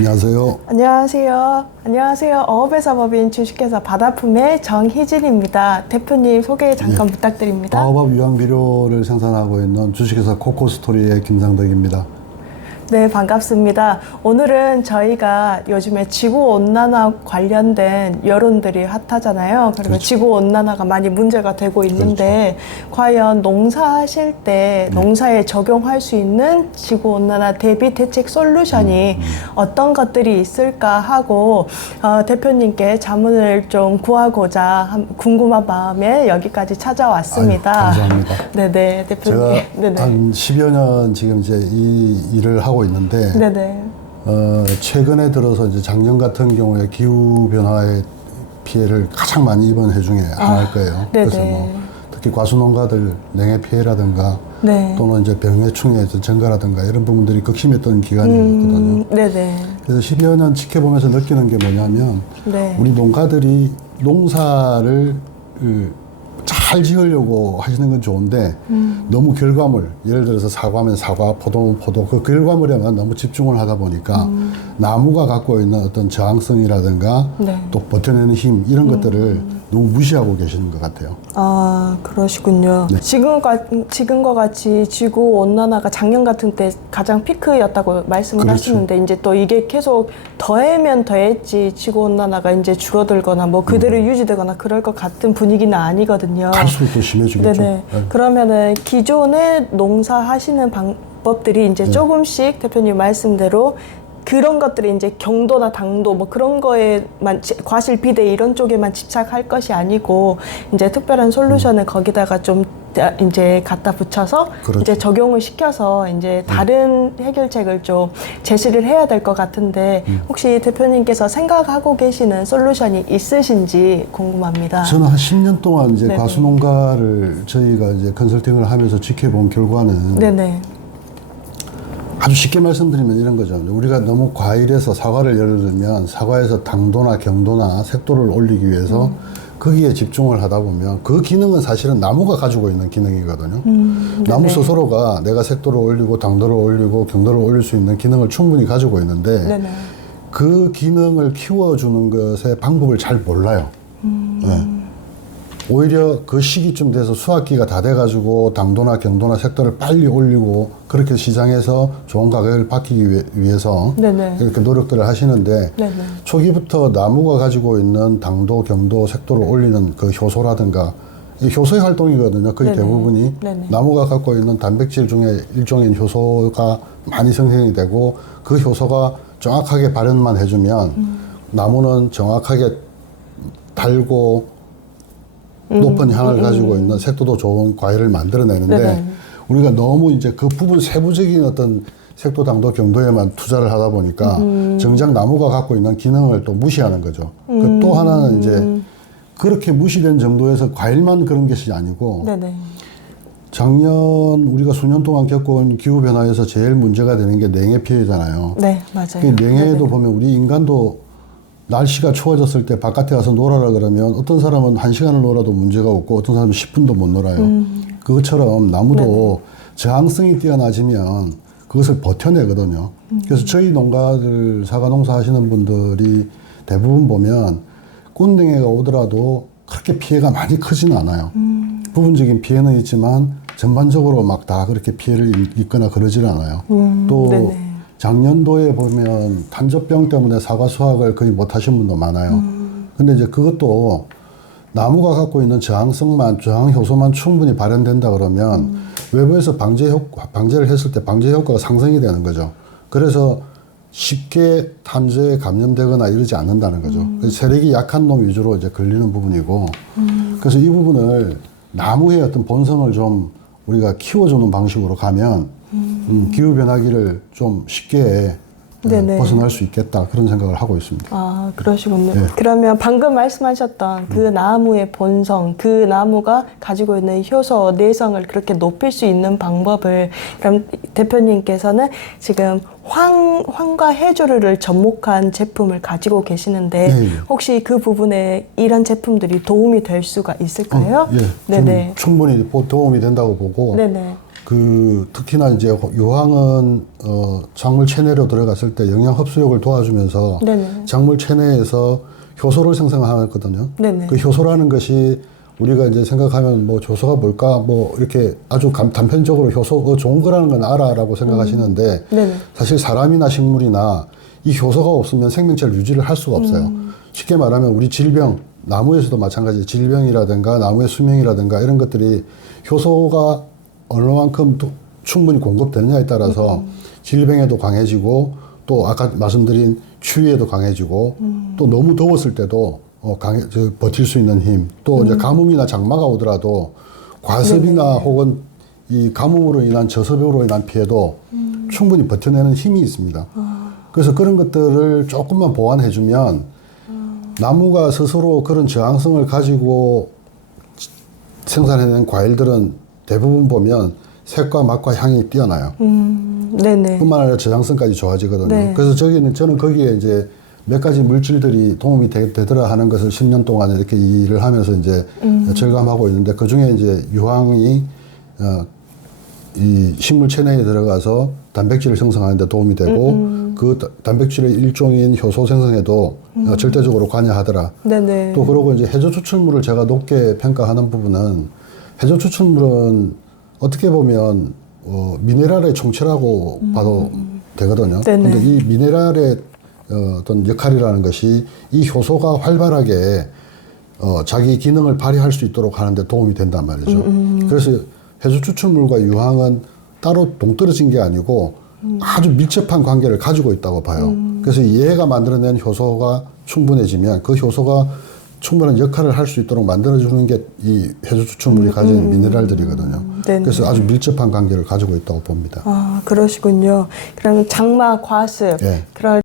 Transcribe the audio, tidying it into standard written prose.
안녕하세요. 안녕하세요. 안녕하세요. 어업회사 법인 주식회사 바다품의 정희진입니다. 대표님 소개 잠깐 부탁드립니다. 바오밥 유황비료를 생산하고 있는 주식회사 코코스토리의 김상덕입니다. 네, 반갑습니다. 오늘은 저희가 요즘에 지구온난화 관련된 여론들이 핫하잖아요. 그리고 그렇죠. 지구온난화가 많이 문제가 되고 있는데 과연 농사하실 때 농사에 적용할 수 있는 지구온난화 대비 대책 솔루션이 어떤 것들이 있을까 하고 대표님께 자문을 좀 구하고자 궁금한 마음에 여기까지 찾아왔습니다. 아유, 감사합니다. 네네, 대표님. 제가 네네. 한 10여 년 지금 이제 이 일을 하고 있는데 네네. 최근에 들어서 이제 작년 같은 경우에 기후 변화의 피해를 가장 많이 입은 해 중에 하나일 거예요. 네네. 그래서 뭐 특히 과수농가들 냉해 피해라든가 네. 또는 이제 병해충의 증가라든가 이런 부분들이 극심했던 기간이었거든요. 네네. 그래서 10여 년 지켜보면서 느끼는 게 뭐냐면 네. 우리 농가들이 농사를 잘 지으려고 하시는 건 좋은데 너무 결과물, 예를 들어서 사과면 사과, 포도면 포도, 그 결과물에만 너무 집중을 하다 보니까 나무가 갖고 있는 어떤 저항성이라든가 네. 또 버텨내는 힘 이런 것들을 너무 무시하고 계시는 것 같아요. 아, 그러시군요. 네. 지금과 같이 지구 온난화가 작년 같은 때 가장 피크였다고 말씀을 그렇죠. 하시는데 이제 또 이게 계속 더해면 더했지 지구 온난화가 이제 줄어들거나 뭐 그대로 유지되거나 그럴 것 같은 분위기는 아니거든요. 갈수록 더 심해지겠죠. 네네. 그러면은 기존에 농사하시는 방법들이 이제 조금씩 대표님 말씀대로 그런 것들이 이제 경도나 당도 뭐 그런 거에만 과실 비대 이런 쪽에만 집착할 것이 아니고 이제 특별한 솔루션을 거기다가 좀 이제 갖다 붙여서 그렇죠. 이제 적용을 시켜서 이제 다른 해결책을 좀 제시를 해야 될 것 같은데 혹시 대표님께서 생각하고 계시는 솔루션이 있으신지 궁금합니다. 저는 한 10년 동안 이제 네네. 과수농가를 저희가 이제 컨설팅을 하면서 지켜본 결과는 네네. 아주 쉽게 말씀드리면 이런 거죠. 우리가 너무 과일에서 사과를 예를 들면 사과에서 당도나 경도나 색도를 올리기 위해서 거기에 집중을 하다 보면 그 기능은 사실은 나무가 가지고 있는 기능이거든요. 나무 네네. 스스로가 내가 색도를 올리고 당도를 올리고 경도를 올릴 수 있는 기능을 충분히 가지고 있는데 네네. 그 기능을 키워주는 것의 방법을 잘 몰라요. 네. 오히려 그 시기쯤 돼서 수확기가 다 돼가지고 당도나 경도나 색도를 빨리 올리고 그렇게 시장에서 좋은 가격을 받기 위해서 네네. 이렇게 노력들을 하시는데 네네. 초기부터 나무가 가지고 있는 당도, 경도, 색도를 올리는 그 효소라든가 이 효소의 활동이거든요. 거의 네네. 대부분이 네네. 나무가 갖고 있는 단백질 중에 일종의 효소가 많이 생성이 되고 그 효소가 정확하게 발현만 해주면 나무는 정확하게 달고 높은 향을 가지고 있는 색도도 좋은 과일을 만들어내는데 네네. 우리가 너무 이제 그 부분 세부적인 어떤 색도, 당도, 경도에만 투자를 하다 보니까 정작 나무가 갖고 있는 기능을 또 무시하는 거죠. 그 또 하나는 이제 그렇게 무시된 정도에서 과일만 그런 것이 아니고 네네. 작년 우리가 수년 동안 겪어온 기후변화에서 제일 문제가 되는 게 냉해 피해잖아요. 네, 맞아요. 그 냉해에도 네네. 보면 우리 인간도 날씨가 추워졌을 때 바깥에 가서 놀아라 그러면 어떤 사람은 1시간을 놀아도 문제가 없고 어떤 사람은 10분도 못 놀아요. 그것처럼 나무도 네네. 저항성이 뛰어나지면 그것을 버텨내거든요. 그래서 저희 농가들 사과 농사 하시는 분들이 대부분 보면 꽃냉해가 오더라도 그렇게 피해가 많이 크지는 않아요. 부분적인 피해는 있지만 전반적으로 막 다 그렇게 피해를 입거나 그러지는 않아요. 또 네네. 작년도에 보면 탄저병 때문에 사과 수확을 거의 못 하신 분도 많아요. 근데 이제 그것도 나무가 갖고 있는 저항 효소만 충분히 발현된다 그러면 외부에서 방제를 했을 때 방제 효과가 상승이 되는 거죠. 그래서 쉽게 탄저에 감염되거나 이러지 않는다는 거죠. 그래서 세력이 약한 놈 위주로 이제 걸리는 부분이고 그래서 이 부분을 나무의 어떤 본성을 좀 우리가 키워주는 방식으로 가면 기후변화기를 좀 쉽게 네네. 벗어날 수 있겠다 그런 생각을 하고 있습니다. 아, 그러시군요. 네. 그러면 방금 말씀하셨던 그 나무의 본성, 그 나무가 가지고 있는 효소, 내성을 그렇게 높일 수 있는 방법을 그럼 대표님께서는 지금 황과 해조류를 접목한 제품을 가지고 계시는데 예, 예. 혹시 그 부분에 이런 제품들이 도움이 될 수가 있을까요? 예, 네네. 충분히 도움이 된다고 보고 네네. 특히나 이제 유황은 작물 체내로 들어갔을 때 영양 흡수력을 도와주면서 네네. 작물 체내에서 효소를 생성하거든요. 네네. 그 효소라는 것이 우리가 이제 생각하면 뭐 효소가 뭘까 뭐 이렇게 아주 단편적으로 효소 좋은 거라는 건 알아라고 생각하시는데 네네. 사실 사람이나 식물이나 이 효소가 없으면 생명체를 유지를 할 수가 없어요. 쉽게 말하면 우리 질병, 나무에서도 마찬가지 질병이라든가 나무의 수명이라든가 이런 것들이 효소가 어느 만큼 충분히 공급되느냐에 따라서 질병에도 강해지고 또 아까 말씀드린 추위에도 강해지고 또 너무 더웠을 때도 버틸 수 있는 힘, 또 이제 가뭄이나 장마가 오더라도 과습이나 혹은 이 가뭄으로 인한 저섭으로 인한 피해도 충분히 버텨내는 힘이 있습니다. 그래서 그런 것들을 조금만 보완해주면 나무가 스스로 그런 저항성을 가지고 생산해낸 과일들은 대부분 보면 색과 맛과 향이 뛰어나요. 네네. 뿐만 아니라 저장성까지 좋아지거든요. 네. 그래서 저는 거기에 이제 몇 가지 물질들이 도움이 되더라 하는 것을 10년 동안 이렇게 일을 하면서 이제 절감하고 있는데 그 중에 이제 유황이 이 식물 체내에 들어가서 단백질을 생성하는 데 도움이 되고 그 단백질의 일종인 효소 생성에도 절대적으로 관여하더라. 네네. 또 그러고 이제 해조 추출물을 제가 높게 평가하는 부분은 해조 추출물은 어떻게 보면 미네랄의 총체라고 봐도 되거든요. 네네. 근데 이 미네랄의 어떤 역할이라는 것이 이 효소가 활발하게 자기 기능을 발휘할 수 있도록 하는데 도움이 된단 말이죠. 그래서 해조 추출물과 유황은 따로 동떨어진 게 아니고 아주 밀접한 관계를 가지고 있다고 봐요. 그래서 얘가 만들어낸 효소가 충분해지면 그 효소가 충분한 역할을 할 수 있도록 만들어주는 게 이 해조 추출물이 가진 미네랄들이거든요. 네네. 그래서 아주 밀접한 관계를 가지고 있다고 봅니다. 아, 그러시군요. 그럼 장마, 과습, 예. 그럴